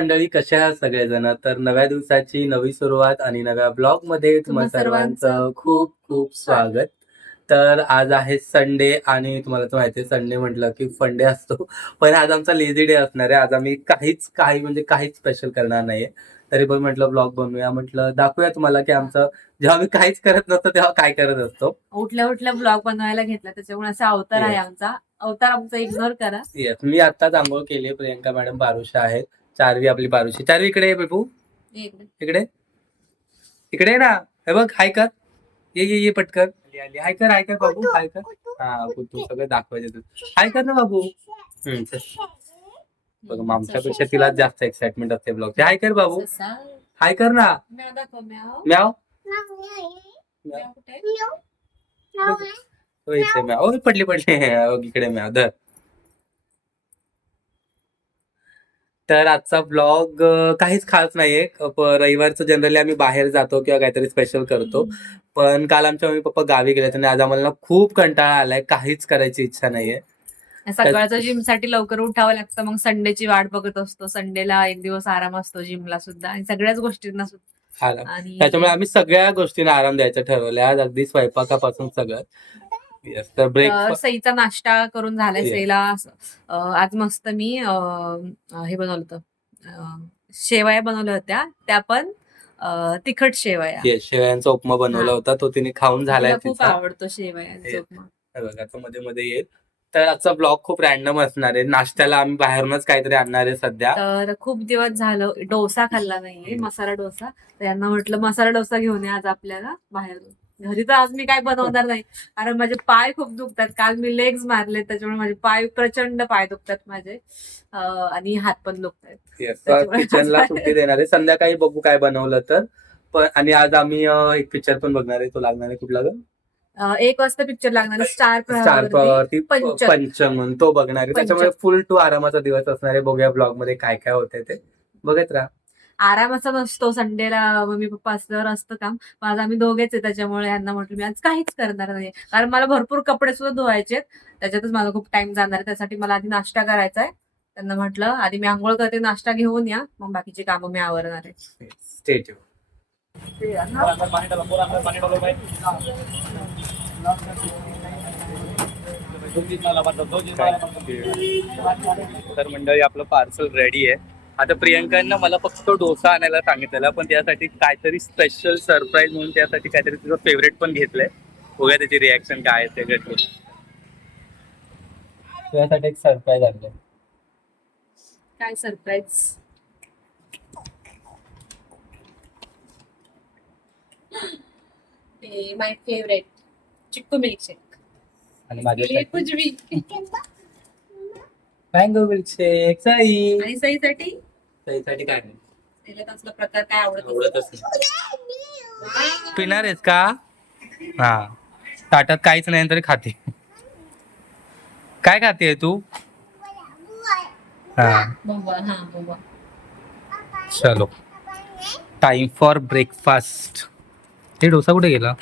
मंडळी कशा आहात सगळेजण? तर नव्या दिवसाची नवी सुरुवात आणि नव्या ब्लॉगमध्ये तुम्हा तुम्हा सर्वांचं खूप खूप स्वागत. तर आज आहे संडे आणि तुम्हाला तर माहिती आहे संडे म्हटलं की फंडे असतो. पण आज आमचा लेझी डे असणार आहे. आज आम्ही काहीच काही म्हणजे काहीच स्पेशल करणार नाहीये. तरी पण म्हटलं ब्लॉग बनवूया. म्हटलं दाखवूया तुम्हाला की आमचं जेव्हा आम्ही काहीच करत नसतो तेव्हा काय करत असतो. उठल्या उठल्या ब्लॉग बनवायला घेतला. त्याच्यामुळे असा अवतार आहे. आमचा. अवतार आमचा इग्नोर करा. येस मी आत्ताच आंघोळ केली प्रियंका मॅडम पारुषा आहेत. चारवी आपली पारुषी चारवी इकडे आहे बेबू इकडे. इकडे. ये ना. हे बघ हाय कर. ये ये ये आली हाय कर हाय कर बाबू. हाय कर. हा तू सगळं दाखवायचे तू हाय कर ना बाबू. हम्म, चल. बघ मग आमच्यापेक्षा तिला जास्त एक्साइटमेंट असते ब्लॉगची हाय कर बाबू. हाय कर ना. म्याव दाखव, म्याव. म्याव. म्याव कुठे? इथे म्याव. ओ, पडली पडली. इकडे म्याव. धर. तर आजचा ब्लॉग काहीच खास नाहीये. रविवारचं जनरली आम्ही बाहेर जातो किंवा काहीतरी स्पेशल करतो. पण काल आमचे मम्मी पप्पा गावी गेले आणि आज आम्हाला खूप कंटाळा आलाय. काहीच करायची इच्छा नाहीये. सकाळचं जिमसाठी लवकर उठावं लागतं. मग संडेची वाट बघत असतो. संडेला एक दिवस आराम असतो जिमला सुद्धा आणि सगळ्याच गोष्टींना सुद्धा त्याच्यामुळे आम्ही सगळ्या गोष्टींना आराम द्यायचं ठरवलंय. आज अगदी स्वयंपाकापासून सगळं. Yes, तर अ, ब्रेकफास्ट सईचा नाश्ता करून झालाय Yes. सईला. असं, अ, आज मस्त मी अ, हे बनवलं होतं. अ, शेवया बनवल्या होत्या. त्या पण अ, तिखट शेवया. शेवयांचा उपमा बनवला हा. होता. तो तिने खाऊन झालाय तिला खूप तिचा. आवडतो शेवयांचा Yes. उपमा. हे बघा तो मध्ये मध्ये येईल. तर आजचा ब्लॉग खूप रॅन्डम असणार आहे. नाश्त्याला आम्ही बाहेरूनच काहीतरी आणणार आहे सध्या. तर खूप दिवस झालं. डोसा खाल्ला नाहीये मसाला डोसा. तर यांना म्हटलं मसाला डोसा घेऊन या आज आपल्याला बाहेर घरी तर आज मी काय बनवणार नाही. कारण माझे पाय खूप दुखतात. काल मी लेग्स मारले त्याच्यामुळे माझे पाय प्रचंड पाय दुखतात माझे. आणि हात पण दुखतात किचनला सुट्टी देणार आहे. संध्याकाळी बघू काय बनवलं तर. पण आणि आज आम्ही एक पिक्चर पण बघणार आहे. तो लागणार आहे कुठला एक वाजता पिक्चर लागणार स्टार स्टार प्रवाहावरती पंचम. पंचम म्हणून तो बघणार आहे. त्याच्यामुळे फुल टू आरामाचा दिवस असणार आहे. बघूया ब्लॉगमध्ये काय काय होतंय ते. बघत राहा. आरामाचा नसतो संडेला मम्मी पप्पा असल्यावर असतं काम. पण आज आम्ही दोघेच आहे त्याच्यामुळे यांना म्हटलं मी आज काहीच करणार नाही कारण मला भरपूर कपडे सुद्धा धुवायचे आहेत. त्याच्यातच माझा खूप टाइम जाणार आहे. त्यासाठी मला आधी नाश्ता करायचा आहे. त्यांना म्हटलं आधी मी आंघोळ करते नाश्ता घेऊन या. मग बाकीची कामं मी आवरणार आहे. तर मंडळी आपलं पार्सल रेडी आहे. आता प्रियंकांना मला फक्त डोसा आणायला सांगितलेला पण त्यासाठी काहीतरी स्पेशल सरप्राईज म्हणून त्यासाठी काहीतरी तुझं फेवरेट पण घेतलंय. बघूया त्याची रिॲक्शन काय आहे ते तुझ्यासाठी एक सरप्राईज आणलंय. काय surprise my favourite chikoo milkshake आणि माझ्यासाठी कुछ भी मँगो मिल्कशेक साई. आणि सईसाठी? साईसाठी काय नाही. तिला तसला प्रकार काय आवडत आवडतच नाही. पिणार आहेस का? हा. ताटात काहीच नाही तरी खाते. काय खाते तू? हा. हा चलो. टाइम फॉर ब्रेकफास्ट हे डोसा कुठे गेला?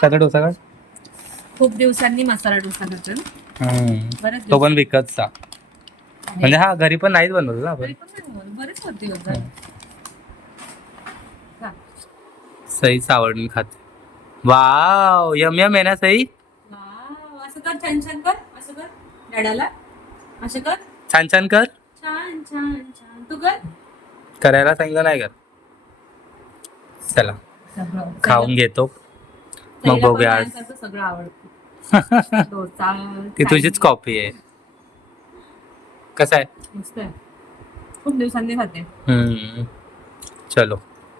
साधा डोसा का? खूप दिवसांनी मसाला डोसा करतो बरेच तो पण विकतचा. म्हणजे हा घरी पण नाहीच बनवतो ना आपण. बरेच होत. सईच आवडून खाते. वाव यम यम आहे ना सई? असं कर छान छान कर असं कर डॅडाला असं कर. छान छान कर. छान छान छान. तू कर. करायला सांगितलं नाही कर चला खाऊन घेतो. मग बघूया सगळं आवडतं. ती तुझीच कॉपी आहे. कसं आहे? मस्त आहे. खूप दिवसांनी खाते. हम्म. चलो.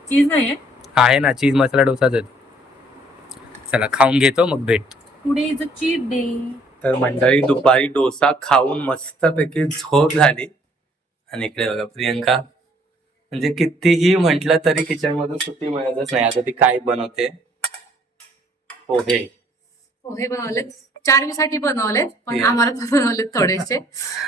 चीज नाही आहे आहे ना चीज मसाला डोसाच आहे चला खाऊन घेतो मग भेट पुढे इज अ चीट डे तर मंडळी दुपारी डोसा खाऊन मस्तपैकी झोप झाली. आणि इकडे बघा प्रियंका. म्हणजे कितीही म्हटलं तरी किचन मधून सुट्टी मिळतच नाही. आता ती काय बनवते? पोहे. पोहे बनवलेत. चारवीसाठी बनवलेत पण Yeah. आम्हाला पण बनवलेत थोडेसे.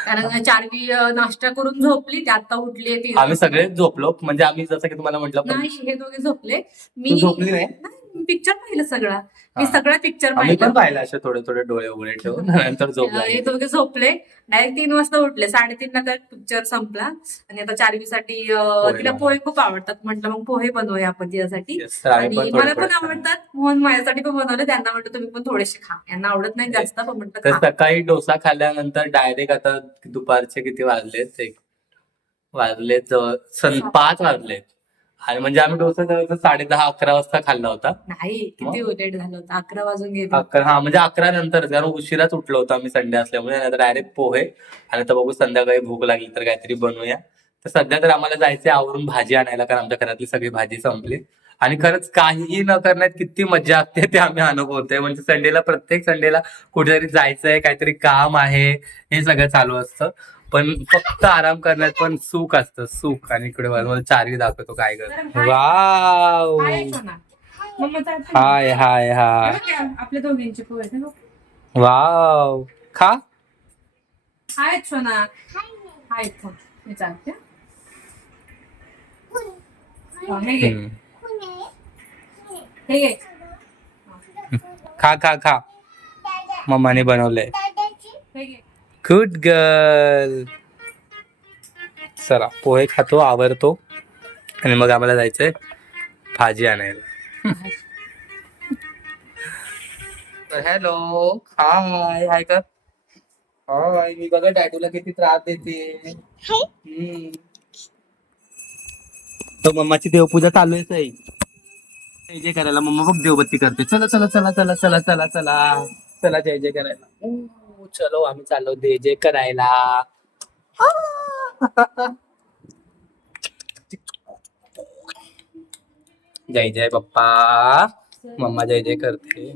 कारण चारवी अं, नाश्ता करून झोपली ती आता उठली ती. आम्ही सगळे झोपलो. म्हणजे आम्ही जसं की तुम्हाला म्हटलं पण नाही हे दोघे झोपले. तू मी झोपली नाही? नाही, पिक्चर पाहिलं सगळा. मी हा. सगळा पिक्चर आम्ही पण पाहिलं. पाहिलं असे थोडे थोडे डोळे उघडे ठेवून नंतर झोप हे लागली दोघे झोपले. डायरेक्ट तीन वाजता उठले. साडेतीन ला पिक्चर संपला. आणि आता चारवीसाठी अं, तिला बनवा. पोहे खूप आवडतात. म्हटलं मग पोहे बनवूया आपण तिच्यासाठी. Yes, तर आम्ही आणि पण मला थोडे पण थोडे आवडतात. म्हणून माझ्यासाठी पण बनवले. त्यांना म्हटलं तुम्ही पण थोडेसे खा. यांना आवडत नाही जास्त पण म्हटलं तर खा. सकाळी डोसा खाल्ल्यानंतर डायरेक्ट आता दुपारचे किती वाजलेत? एक वाजलेत सन पाच वाजलेत. आणि म्हणजे आम्ही डोसा जवळजवळ साडे दहा अकरा वाजता खाल्ला होता. नाही किती लेट झालं होतं? अकरा वाजून गेले. अकरा हा म्हणजे अकरा नंतर कारण उशिराच उठलो होतो आम्ही संडे असल्यामुळे डायरेक्ट पोहे. आणि आता बघू संध्याकाळी भूक लागली तर काहीतरी बनवूया. तर सध्या तर आम्हाला जायचंय आवरून भाजी आणायला कारण आमच्या घरातली सगळी भाजी संपली. आणि खरंच काहीही न करण्यात किती मजा असते ते आम्ही अनुभवतोय. म्हणजे संडेला प्रत्येक संडेला कुठेतरी जायचंय काहीतरी काम आहे हे सगळं चालू असतं. पण फक्त आराम करण्यात पण सुख असतं सुख. आणि इकडे मला चारही दाखवतो काय कर वाव. हाय हाय हाय आपल्या दोघींचे पोहे वाव. खा. हाय सोना. हाय खा खा खा. मम्माने बनवलंय. गुड गर्ल चला पोहे खातो आवरतो. आणि मग आम्हाला जायचंय भाजी आणायला. हॅलो हाय हाय का? हाय मी बघा डॅडूला किती त्रास देते. हम्म. तो मम्माची देवपूजा चालू आहे. जय जय करायला मम्मा बघ देवबत्ती करते. चला चला चला चला चला चला चला. चला जय जय करायला. चलो आम्ही चाललो जय जय करायला. जय जय पप्पा. मम्मा जय जय करते.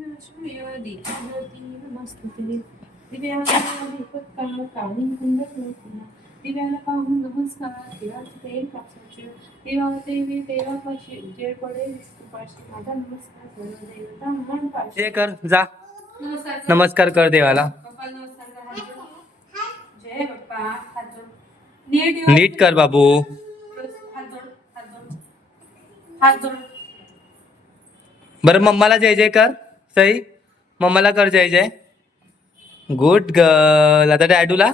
दिव्याला पाहून नमस्कार. देवाचे ते कापसाचे देवा देवी देवापाशी उजेड पडेल कृपाशी माझा नमस्कार सर्व देवता मनपाशी. जय कर जा. नमस्कार नमस्कार कर देवाला. बाप्पा नमस्कार करा, हात जोड. जय बाप्पा हात जोड. नीट येऊ. नीट कर बाबू। हात जोड हात जोड हात जोड बरं मम्माला जय जय कर. सई मम्माला कर जय जय. गुड गर्ल आता डॅडूला?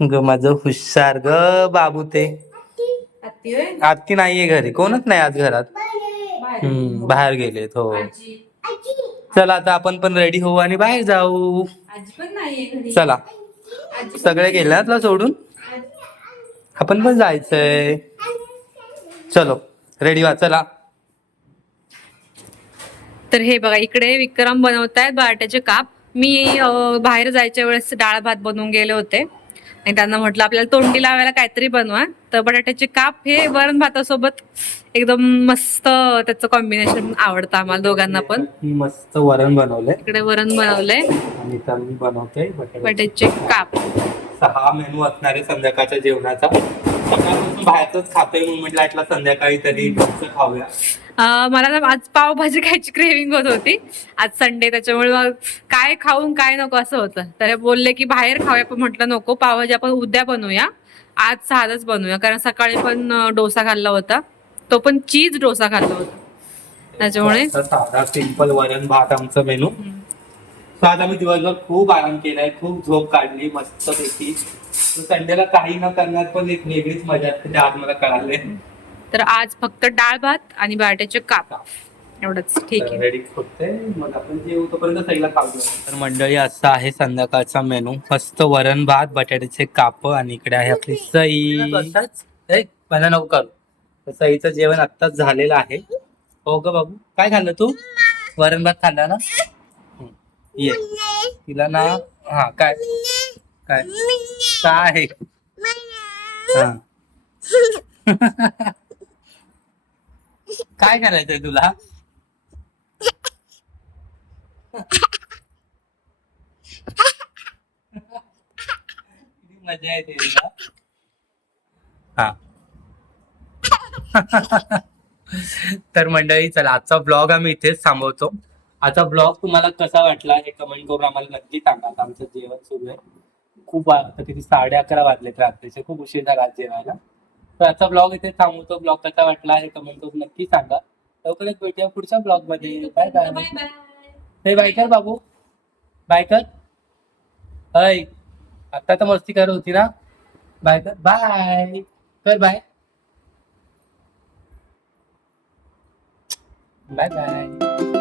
ग माझं हुशार ग बाबू ते. होय? आत्ती नाहीये घरी. कोणच नाही आज घरात. बाहेर. हम्म, बाहेर गेलेत हो. आजी. चला आता आपण पण रेडी होऊ आणि बाहेर जाऊ. आजी पण नाहीये घरी. चला. सगळे गेले ना तुला सोडून? आपण पण जायचंय. चलो रेडी व्हा चला. तर हे बघा इकडे विक्रम बनवतायत बटाट्याचे काप. मी बाहेर जायच्या वेळेस डाळ भात बनवून गेले होते. आणि त्यांना म्हटलं आपल्याला तोंडी लावायला काहीतरी बनवा. तर बटाट्याचे काप हे वरण भातासोबत एकदम मस्त त्याचं कॉम्बिनेशन आवडतं आम्हाला दोघांना पण. मी मस्त वरण बनवलंय. इकडे वरण बनवलंय. आणि इथं मी बनवते बटाट्याची. बटाट्याचे काप. सहा मेनू असणार आहे संध्याकाळच्या जेवणाचा. सकाळपासून बाहेरच म्हणून म्हटलं आटला संध्याकाळी तरी घरचं खाऊया. मला ना आज पावभाजी खायची क्रेविंग होत होती. आज संडे त्याच्यामुळे मग काय खाऊन काय नको असं होतं. तर बोलले की बाहेर खाऊया पण म्हटलं नको पावभाजी आपण उद्या बनवूया. आज साधच बनवूया कारण सकाळी पण डोसा खाल्ला होता. तो पण चीज डोसा खाल्ला होता. त्याच्यामुळे साधा सिंपल वरण भात आमचं मेनू आज आम्ही दिवसभर खूप आराम केलाय खूप झोप काढली मस्त पैकी संडेला काही न करण्यात पण एक वेगळीच मजा असते ते आज मला कळाले तर आज फक्त डाळ भात आणि बटाट्याचे काप एवढंच. ठीक आहे. तर मंडळी असा आहे संध्याकाळचा मेनू मस्त वरण भात बटाट्याचे काप आणि इकडे आहे आपली सई. मला नको करू. तर सईचं जेवण आत्ताच झालेलं आहे. हो ग बाबू. काय खाल्लं तू? वरण भात खाल्ला ना. ये. तिला ना हा काय? काय? काय हा. काय करायचंय तुला? किती मजा येते तुला. हा. तर मंडळी चला आजचा ब्लॉग आम्ही इथेच थांबवतो. आजचा ब्लॉग तुम्हाला कसा वाटला हे कमेंट करून आम्हाला नक्की सांगा. आमचं जेवण सुरू आहे. खूप आता किती साडे अकरा वाजलेत रात्रीचे. खूप उशीर झाला जेवायला. तर आजचा ब्लॉग इथे थांबवतो. ब्लॉग कसा वाटला हे कमेंट करून नक्की सांगा. लवकरच भेटूया पुढच्या ब्लॉगमध्ये. बाय बाय हे बाय कर बाबू. बाय कर हय आता तर मस्ती करत होती ना? बाय कर बाय कर बाय बाय बाय